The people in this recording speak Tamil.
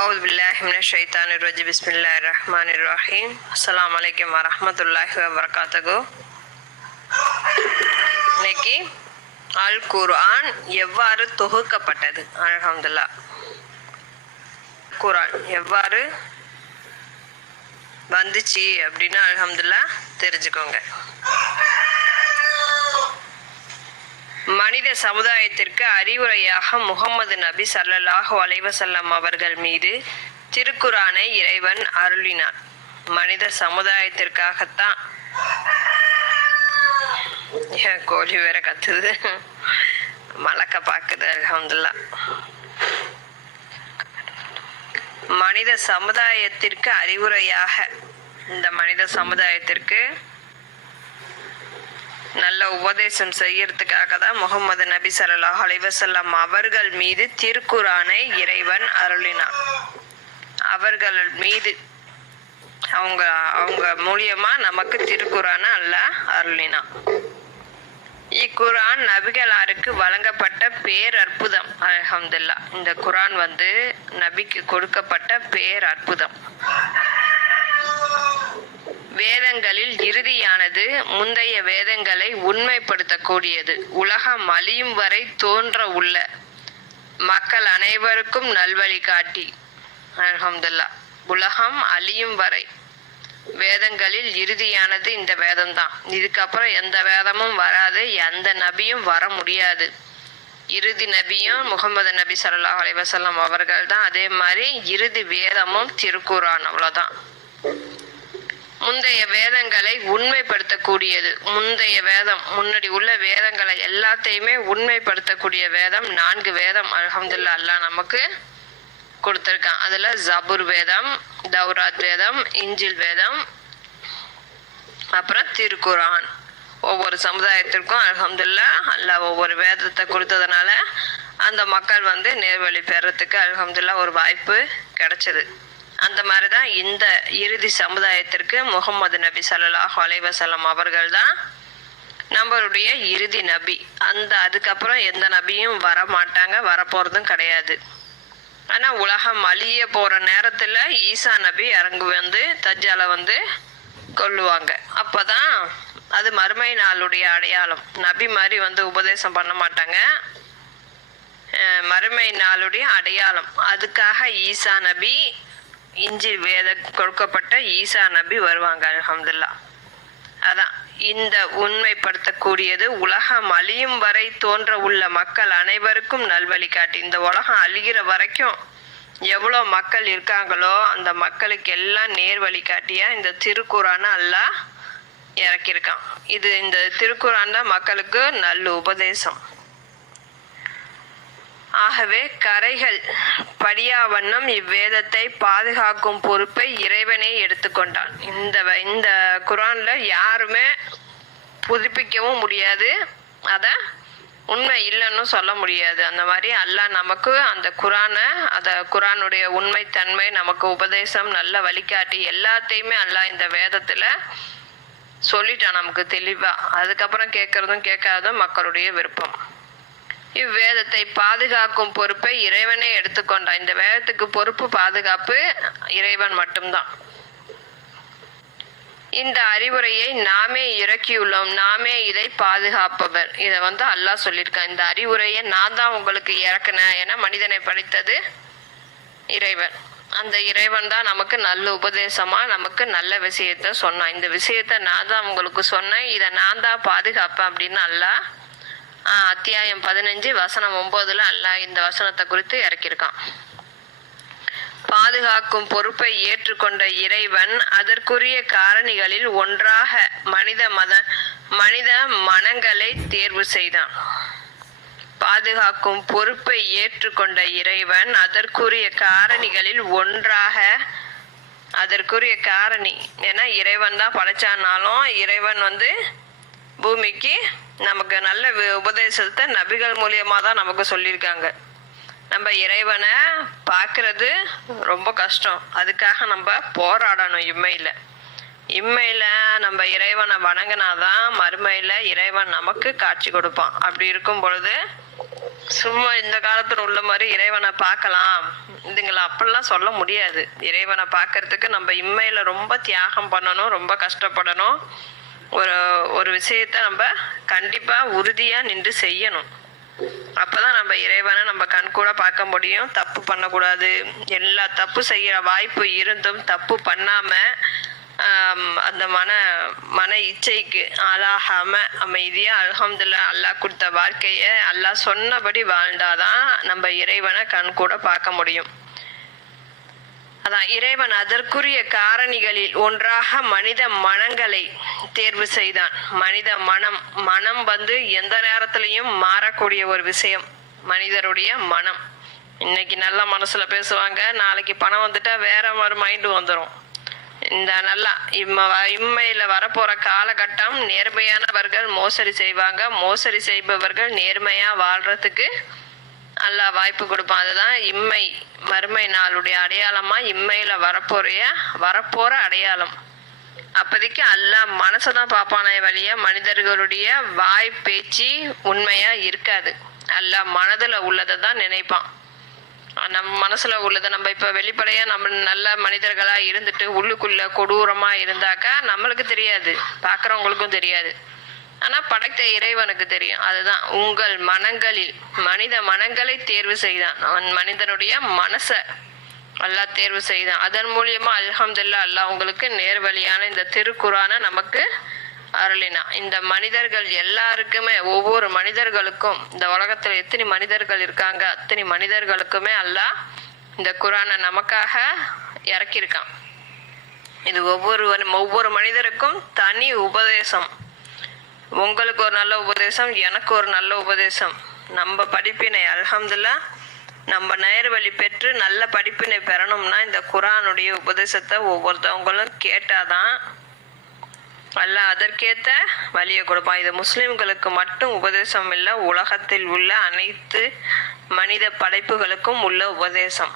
அவுது பில்லாஹி மின ஷைத்தான் ரஜி பிஸ்மில்லா ரஹ்மான் ரஹீம் அஸ்லாம் வலைக்கம் வரமத்துல்லாஹி வபரகாத்தகு இன்னைக்கு அல் குர்ஆன் எவ்வாறு தொகுக்கப்பட்டது? அலமதுல்லா குர்ஆன் எவ்வாறு வந்துச்சு அப்படின்னா அல்ஹம்துல்லா தெரிஞ்சுக்கோங்க. மனித சமுதாயத்திற்கு அறிவுரையாக முகமது நபி சல்லல்லாஹு அலைவசல்லம் அவர்கள் மீது திருக்குரானை இறைவன் அருளினார். மனித சமுதாயத்திற்காகத்தான். கோழி வேற கத்துது? மலக்க பாக்குது அலமதுல்லா மனித சமுதாயத்திற்கு அறிவுரையாக இந்த மனித சமுதாயத்திற்கு நல்ல உபதேசம் செய்யறதுக்காக தான் முகமது நபி சல்லாஹ் அலைஹி அவர்கள் மீது திருக்குரானை இறைவன் அருளினார். அவர்கள் மீது அவங்க அவங்க மூலியமா நமக்கு திருக்குறான அல்லாஹ் அருளினான். இக்குரான் நபிகளாருக்கு வழங்கப்பட்ட பேர் அற்புதம் அல்ஹம்துல்லா இந்த குரான் வந்து நபிக்கு கொடுக்கப்பட்ட பேர் அற்புதம் வேதங்களில் இறுதியானது முந்தைய வேதங்களை உண்மைப்படுத்தக்கூடியது. உலகம் அழியும் வரை தோன்ற உள்ள மக்கள் அனைவருக்கும் நல்வழி காட்டி. அலமதுல்லா உலகம் அழியும் வரை வேதங்களில் இறுதியானது இந்த வேதம் தான் இதுக்கப்புறம் எந்த வேதமும் வராது எந்த நபியும் வர முடியாது. இறுதி நபியும் முகமது நபி ஸல்லல்லாஹு அலைவசல்லாம் அவர்கள் தான் அதே மாதிரி இறுதி வேதமும் திருக்குறான் அவ்வளோதான் முந்தைய வேதங்களை உண்மைப்படுத்தக்கூடியது. முந்தைய வேதம் முன்னாடி உள்ள வேதங்களை எல்லாத்தையுமே உண்மைப்படுத்தக்கூடிய வேதம் நான்கு வேதம் அல்ஹம்துல்லா அல்லா நமக்கு கொடுத்துருக்கான். அதில் ஜபுர் வேதம் தௌராத் வேதம் இஞ்சில் வேதம் அப்புறம் திருக்குரான் ஒவ்வொரு சமுதாயத்திற்கும் அல்ஹம்துல்லா அல்லாஹ் ஒவ்வொரு வேதத்தை கொடுத்ததுனால அந்த மக்கள் வந்து நேர்வழி பெறத்துக்கு அல்ஹம்துல்லா ஒரு வாய்ப்பு கிடைச்சது. அந்த மாதிரி தான் இந்த இறுதி சமுதாயத்திற்கு முகமது நபி ஸல்லல்லாஹு அலைவசல்லம் அவர்கள் தான் நம்மளுடைய இறுதி நபி. அந்த அதுக்கப்புறம் எந்த நபியும் வர மாட்டாங்க வரப்போறதும் கிடையாது. ஆனா உலகம் அழிய போற நேரத்துல ஈசா நபி இறங்கு வந்து தஜ்ஜால வந்து கொல்லுவாங்க. அப்பதான் அது மறுமை நாளுடைய அடையாளம். நபி மாதிரி வந்து உபதேசம் பண்ண மாட்டாங்க. மறுமை நாளுடைய அடையாளம். அதுக்காக ஈசா நபி இஞ்சி வேத கொடுக்கப்பட்ட ஈசா நபி வருவாங்க அல்ஹம்துல்லா. அதான் இந்த உண்மைப்படுத்தக்கூடியது உலகம் அழியும் வரை தோன்ற உள்ள மக்கள் அனைவருக்கும் நல்வழி காட்டி இந்த உலகம் அழிகிற வரைக்கும் எவ்வளோ மக்கள் இருக்காங்களோ அந்த மக்களுக்கு எல்லாம் நேர் வழிகாட்டியா இந்த திருக்குறான அல்லாஹ் இறக்கியிருக்கான். இது இந்த திருக்குறான் தான் மக்களுக்கு நல்ல உபதேசம். ஆகவே கரைகள் படியாவண்ணம் இவ்வேதத்தை பாதுகாக்கும் பொறுப்பை இறைவனே எடுத்துக்கொண்டான். இந்த வ- இந்த குரான்ல யாருமே புதுப்பிக்கவும் முடியாது. அத உண்மை இல்லைன்னு சொல்ல முடியாது. அந்த மாதிரி அல்லாஹ் நமக்கு அந்த குரானை அந்த குரானுடைய உண்மைத்தன்மை நமக்கு உபதேசம் நல்ல வழிகாட்டி எல்லாத்தையுமே அல்லாஹ் இந்த வேதத்துல சொல்லிட்டான் நமக்கு தெளிவா. அதுக்கப்புறம் கேட்கறதும் கேட்காததும் மக்களுடைய விருப்பம். இவ்வேதத்தை பாதுகாக்கும் பொறுப்பை இறைவனே எடுத்துக்கொண்டான் இந்த வேதத்துக்கு பொறுப்பு பாதுகாப்பு இறைவன் மட்டும்தான். இந்த அறிவுரையை நாமே இறக்கியுள்ளோம். நாமே இதை பாதுகாப்பவர். இதை வந்து அல்லாஹ் சொல்லியிருக்கான் இந்த அறிவுரையை நான் தான் உங்களுக்கு இறக்குனேன் என மனிதனை படைத்தது இறைவன். அந்த இறைவன் தான் நமக்கு நல்ல உபதேசமா நமக்கு நல்ல விஷயத்த சொன்னான். இந்த விஷயத்த நான் தான் உங்களுக்கு சொன்னேன். இதை நான் தான் பாதுகாப்பேன் அப்படின்னு அல்லாஹ் அத்தியாயம் பதினஞ்சு வசனம் ஒன்பதுல அல்லாஹ் இந்த வசனத்தை குறித்து இறக்கியிருக்கான். பாதுகாக்கும் பொறுப்பை ஏற்றுக்கொண்ட இறைவன் அதற்குரிய காரணிகளில் ஒன்றாக மனித மத மனித மனங்களை தேர்வு செய்தான். பாதுகாக்கும் பொறுப்பை ஏற்றுக்கொண்ட இறைவன் அதற்குரிய காரணிகளில் ஒன்றாக அதற்குரிய காரணி ஏன்னா இறைவன் தான் படைச்சானாலும் இறைவன் வந்து பூமிக்கு நமக்கு நல்ல உபதேசத்தை நபிகள் மூலியமாக தான் நமக்கு சொல்லியிருக்காங்க. நம்ம இறைவனை பார்க்கறது ரொம்ப கஷ்டம். அதுக்காக நம்ம போராடணும் இம்மையில். இம்மையில் நம்ம இறைவனை வணங்கினாதான் மறுமையில் இறைவன் நமக்கு காட்சி கொடுப்பான். அப்படி இருக்கும் பொழுது சும்மா இந்த காலத்தில் உள்ள மாதிரி இறைவனை பார்க்கலாம். இதுங்களை அப்படிலாம் சொல்ல முடியாது. இறைவனை பார்க்கறதுக்கு நம்ம இம்மையில் ரொம்ப தியாகம் பண்ணணும் ரொம்ப கஷ்டப்படணும். ஒரு ஒரு விஷயத்த நம்ம கண்டிப்பா உறுதியா நின்று செய்யணும். அப்பதான் நம்ம இறைவனை நம்ம கண் கூட பார்க்க முடியும். தப்பு பண்ணக்கூடாது. எல்லா தப்பு செய்யற வாய்ப்பு இருந்தும் தப்பு பண்ணாம அந்த மன மன இச்சைக்கு ஆளாகாம அமைதியா அலமதுல்லா அல்லாஹ் கொடுத்த வாழ்க்கைய அல்லாஹ் சொன்னபடி வாழ்ந்தாதான் நம்ம இறைவனை கண் கூட பார்க்க முடியும். அதான் இறைவன் அதற்குரிய காரணிகளில் ஒன்றாக மனித மனங்களை தேர்வு செய்தான். மனித மனம் மனம் வந்து எந்த நேரத்திலையும் மாறக்கூடிய ஒரு விஷயம். மனிதருடைய மனம். இன்னைக்கு நல்ல மனசுல பேசுவாங்க நாளைக்கு பணம் வந்துட்டா வேற ஒரு மைண்டு வந்துடும் இந்த நல்லா இம்ம வ- இம்மையில வரப்போற காலகட்டம் நேர்மையானவர்கள் மோசடி செய்வாங்க. மோசடி செய்பவர்கள் நேர்மையா வாழ்றதுக்கு அல்லாஹ் வாய்ப்பு கொடுப்பான் அதுதான் இம்மை மறுமை நாளுடைய அடையாளமா இம்மையில வரப்போறைய வரப்போற அடையாளம். அப்போதைக்கு அல்லாஹ் மனசை தான் பார்ப்பானே வழியா மனிதர்களுடைய வாய் பேச்சு உண்மையா இருக்காது. அல்லாஹ் மனதில் உள்ளதை தான் நினைப்பான். நம்ம மனசுல உள்ளதை நம்ம இப்ப வெளிப்படையா நம்ம நல்ல மனிதர்களா இருந்துட்டு உள்ளுக்குள்ள கொடூரமா இருந்தாக்கா நம்மளுக்கு தெரியாது. பாக்குறவங்களுக்கும் தெரியாது. ஆனா படைத்த இறைவனுக்கு தெரியும். அதுதான். உங்கள் மனங்களில் மனித மனங்களை தேர்வு செய்தான். அவன் மனிதனுடைய மனச அல்லாஹ் தேர்வு செய்தான். அதன் மூலியமா அல்ஹம்துல்லா அல்லாஹ் உங்களுக்கு நேர்வழியான இந்த திருக்குறான நமக்கு அருளினா. இந்த மனிதர்கள் எல்லாருக்குமே ஒவ்வொரு மனிதர்களுக்கும் இந்த உலகத்துல எத்தனை மனிதர்கள் இருக்காங்க அத்தனை மனிதர்களுக்குமே அல்லாஹ் இந்த குரானை நமக்காக இறக்கியிருக்கான். இது ஒவ்வொரு ஒவ்வொரு மனிதருக்கும் தனி உபதேசம். உங்களுக்கு ஒரு நல்ல உபதேசம் எனக்கு ஒரு நல்ல உபதேசம். நம்ம படிப்பினை அலமதுல்லா நம்ம நேர்வழி பெற்று நல்ல படிப்பினை பெறணும்னா இந்த குரானுடைய உபதேசத்தை ஒவ்வொருத்தவங்களும் கேட்டாதான் அல்ல அதற்கேத்த வழியை கொடுப்பான். இது முஸ்லிம்களுக்கு மட்டும் உபதேசம் இல்லை உலகத்தில் உள்ள அனைத்து மனித படைப்புகளுக்கும் உள்ள உபதேசம்.